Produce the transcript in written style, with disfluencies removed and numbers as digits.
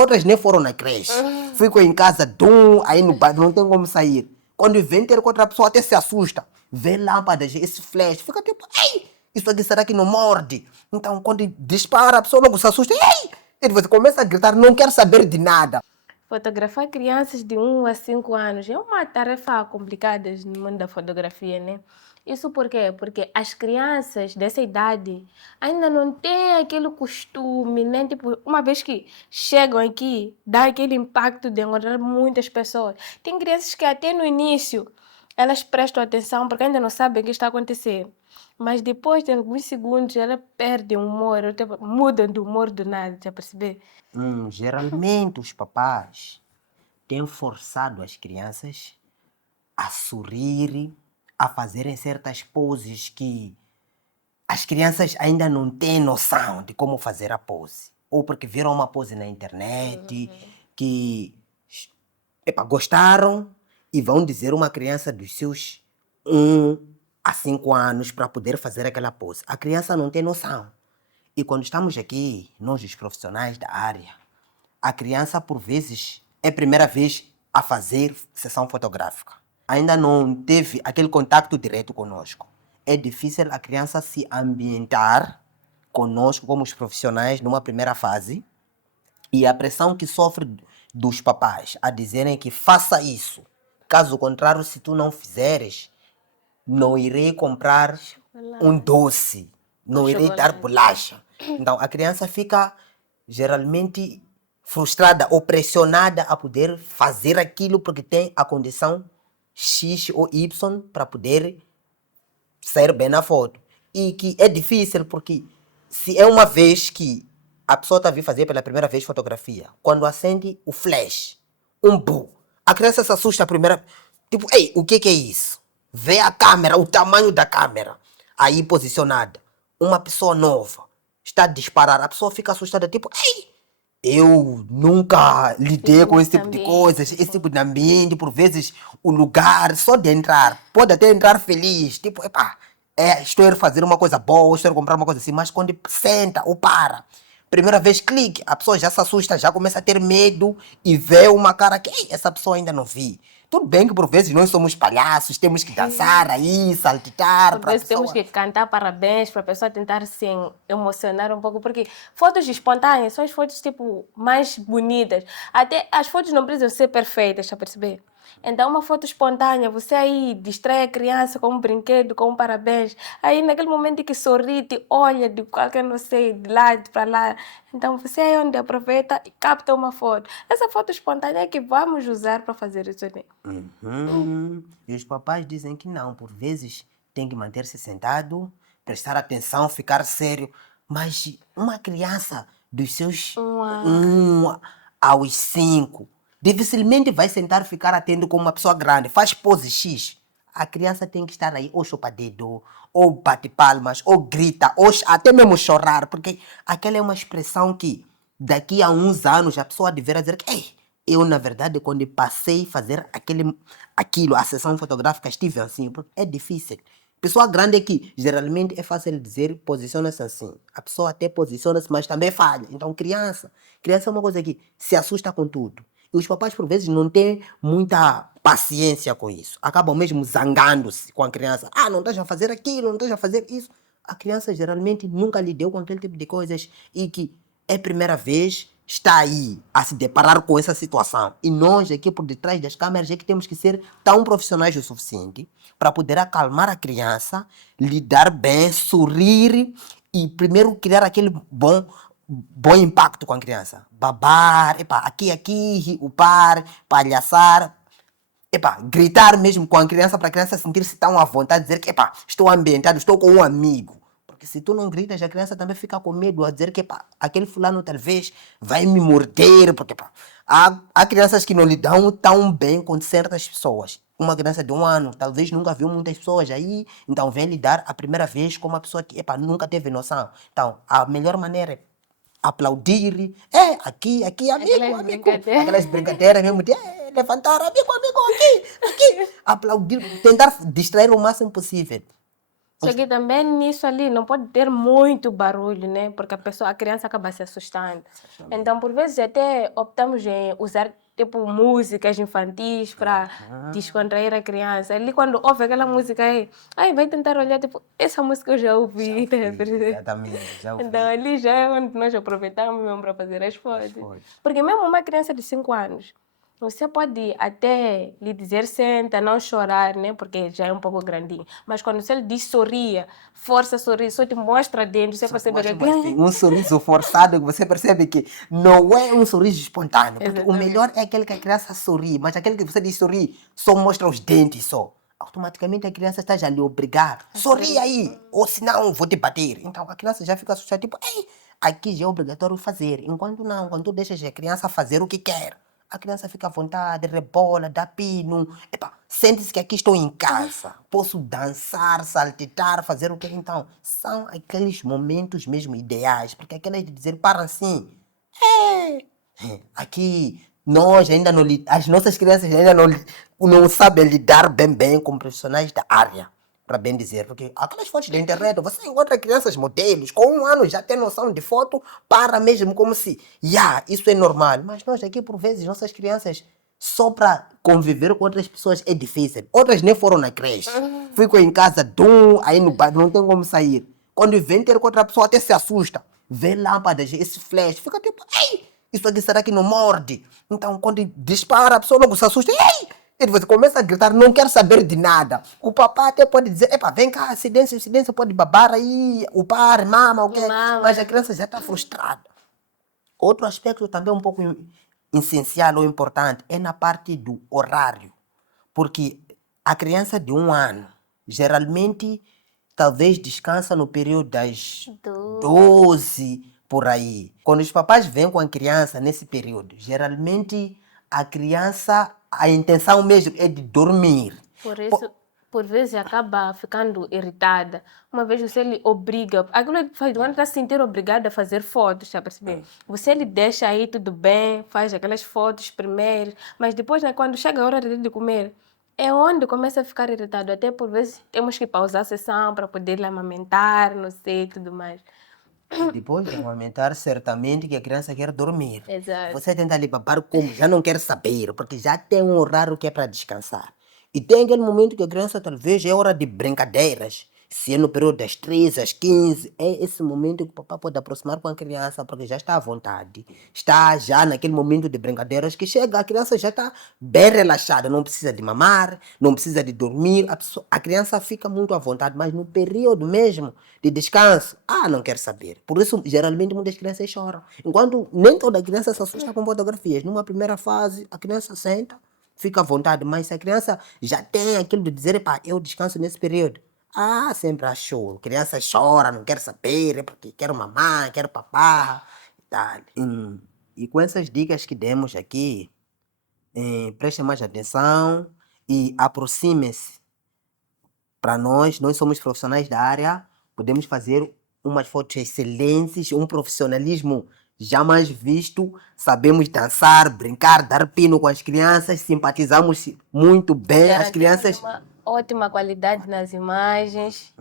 Outras nem foram na creche. Ficam em casa, aí no bairro, não tem como sair. Quando vem ter com outra pessoa, até se assusta. Vê lâmpadas, esse flash, fica tipo, ei, isso aqui será que não morde? Então, quando dispara, a pessoa logo se assusta, ei! E você começa a gritar, não quero saber de nada. Fotografar crianças de 1 a 5 anos é uma tarefa complicada no mundo da fotografia, né? Isso por quê? Porque as crianças dessa idade ainda não têm aquele costume, né? Tipo, uma vez que chegam aqui, dá aquele impacto de encontrar muitas pessoas. Tem crianças que até no início elas prestam atenção porque ainda não sabem o que está acontecendo. Mas depois de alguns segundos, ela perde o humor, ou tipo, mudam de humor do nada, já perceber? Geralmente os papás têm forçado as crianças a sorrir, a fazerem certas poses que as crianças ainda não têm noção de como fazer a pose. Ou porque viram uma pose na internet que gostaram e vão dizer uma criança dos seus 1 a 5 anos para poder fazer aquela pose. A criança não tem noção. E quando estamos aqui, nós os profissionais da área, a criança por vezes é a primeira vez a fazer sessão fotográfica. Ainda não teve aquele contato direto conosco. É difícil a criança se ambientar conosco como os profissionais numa primeira fase. E a pressão que sofre dos papais a dizerem que faça isso. Caso contrário, se tu não fizeres, não irei comprar um doce, não irei dar bolacha. Então a criança fica geralmente frustrada ou pressionada a poder fazer aquilo porque tem a condição X ou Y para poder sair bem na foto. E que é difícil porque se é uma vez que a pessoa está a vir fazer pela primeira vez fotografia, quando acende o flash, a criança se assusta a primeira, tipo, ei, o que é isso? Vê a câmera, o tamanho da câmera aí posicionada. Uma pessoa nova está a disparar, a pessoa fica assustada, tipo, ei, eu nunca lidei com esse tipo de coisas, esse tipo de ambiente, por vezes o lugar, só de entrar, pode até entrar feliz, tipo, estou a fazer uma coisa boa, estou a comprar uma coisa assim, mas quando senta ou para, primeira vez clique, a pessoa já se assusta, já começa a ter medo e vê uma cara que, ei, essa pessoa ainda não vi. Tudo bem que por vezes nós somos palhaços, temos que dançar aí, saltitar. Por vezes temos que cantar parabéns para a pessoa tentar se emocionar um pouco, porque fotos espontâneas são as fotos tipo mais bonitas. Até as fotos não precisam ser perfeitas, está a perceber? Então uma foto espontânea, você aí distrai a criança com um brinquedo, com um parabéns. Aí naquele momento que sorri, te olha de qualquer, não sei, de lá para lá. Então você aí onde aproveita e capta uma foto. Essa foto espontânea é que vamos usar para fazer isso aí. E os papais dizem que não, por vezes tem que manter-se sentado, prestar atenção, ficar sério. Mas uma criança dos seus 1 aos 5 dificilmente vai sentar e ficar atento como uma pessoa grande. Faz pose X. A criança tem que estar aí ou chupa dedo, ou bate palmas, ou grita, ou até mesmo chorar, porque aquela é uma expressão que daqui a uns anos a pessoa deverá dizer que, ei, eu na verdade quando passei a fazer aquilo, a sessão fotográfica, estive assim, porque é difícil. Pessoa grande é que geralmente é fácil dizer posiciona-se assim. A pessoa até posiciona-se, mas também falha. Então criança é uma coisa que se assusta com tudo. E os papais, por vezes, não têm muita paciência com isso. Acabam mesmo zangando-se com a criança. Ah, não estás a fazer aquilo, não estás a fazer isso. A criança geralmente nunca lidou com aquele tipo de coisas e que é a primeira vez está aí a se deparar com essa situação. E nós aqui por detrás das câmeras é que temos que ser tão profissionais o suficiente para poder acalmar a criança, lidar bem, sorrir e primeiro criar aquele bom impacto com a criança. Babar, aqui, o par, palhaçar, gritar mesmo com a criança para a criança sentir-se tão à vontade, dizer que, estou ambientado, estou com um amigo. Porque se tu não gritas, a criança também fica com medo a dizer que, aquele fulano talvez vai me morder, porque, há crianças que não lidam tão bem com certas pessoas. Uma criança de 1 ano, talvez nunca viu muitas pessoas aí, então vem lidar a primeira vez com uma pessoa que, nunca teve noção. Então, a melhor maneira é aplaudir, aqui, amigo, aquelas brincadeiras mesmo de levantar, amigo, aqui, aplaudir, tentar distrair o máximo possível. Só que também nisso ali não pode ter muito barulho, né? Porque a criança acaba se assustando. Então, por vezes, até optamos em usar tipo músicas infantis para descontrair a criança. Ali, quando ouve aquela música aí, vai tentar olhar, tipo, essa música eu já ouvi. Tá a perceber? Exatamente, já ouvi. Então, ali já é onde nós aproveitamos mesmo para fazer as fotos. Porque mesmo uma criança de 5 anos, você pode até lhe dizer senta, não chorar, né? Porque já é um pouco grandinho. Mas quando você lhe diz sorria, força a sorrir, só te mostra dentro, você percebe que... Um sorriso forçado, que você percebe que não é um sorriso espontâneo. Porque o melhor é aquele que a criança sorri, mas aquele que você diz sorrir só mostra os dentes só. Automaticamente a criança está já a lhe obrigar. Sorri aí, ou senão vou te bater. Então a criança já fica assustada, tipo, ei, aqui já é obrigatório fazer. Enquanto não, quando tu deixas a criança fazer o que quer, a criança fica à vontade, rebola, dá pino. Epa, sente-se que aqui estou em casa. Posso dançar, saltitar, fazer o que então. São aqueles momentos mesmo ideais. Porque aquelas de dizer, para assim. Aqui, nós ainda não... As nossas crianças ainda não sabem lidar bem com profissionais da área. Para bem dizer, porque aquelas fotos da internet, você encontra crianças modelos, com 1 ano já tem noção de foto, para mesmo como se, isso é normal. Mas nós aqui, por vezes, nossas crianças, só para conviver com outras pessoas é difícil. Outras nem foram na creche. Ficam em casa, aí no bairro, não tem como sair. Quando vem ter com outra pessoa, até se assusta. Vê lâmpadas, esse flash, fica tipo, ei, isso aqui será que não morde? Então, quando dispara, a pessoa logo se assusta, ei! E você começa a gritar, não quer saber de nada. O papai até pode dizer, epa, vem cá, silêncio, pode babar aí, o pai, mama, o quê? Mas a criança já está frustrada. Outro aspecto também um pouco essencial ou importante é na parte do horário. Porque a criança de 1 ano, geralmente, talvez descansa no período das 12, por aí. Quando os papais vêm com a criança nesse período, geralmente a criança, a intenção mesmo é de dormir. Por isso, por vezes, acaba ficando irritada. Uma vez você lhe obriga... Aquilo que faz, quando está se sentir obrigada a fazer fotos, está a perceber? Você lhe deixa aí tudo bem, faz aquelas fotos primeiro, mas depois, né, quando chega a hora de comer, é onde começa a ficar irritado. Até por vezes temos que pausar a sessão para poder lhe amamentar, não sei, tudo mais. Depois de amamentar, certamente que a criança quer dormir. Exato. Você tenta lhe babar como? Já não quer saber, porque já tem um horário que é para descansar. E tem aquele momento que a criança talvez é hora de brincadeiras. Se é no período das 13 às 15, é esse momento que o papai pode aproximar com a criança, porque já está à vontade. Está já naquele momento de brincadeiras que chega, a criança já está bem relaxada, não precisa de mamar, não precisa de dormir, a criança fica muito à vontade, mas no período mesmo de descanso, não quer saber. Por isso, geralmente, muitas crianças choram. Enquanto nem toda criança se assusta com fotografias. Numa primeira fase, a criança senta, fica à vontade, mas se a criança já tem aquilo de dizer, eu descanso nesse período, sempre achou. Criança chora, não quer saber, porque quer mamãe, quer papá e tal. E com essas dicas que demos aqui, prestem mais atenção e aproximem-se. Para nós somos profissionais da área, podemos fazer umas fotos excelentes, um profissionalismo jamais visto, sabemos dançar, brincar, dar pino com as crianças, simpatizamos muito bem as crianças. Uma ótima qualidade nas imagens.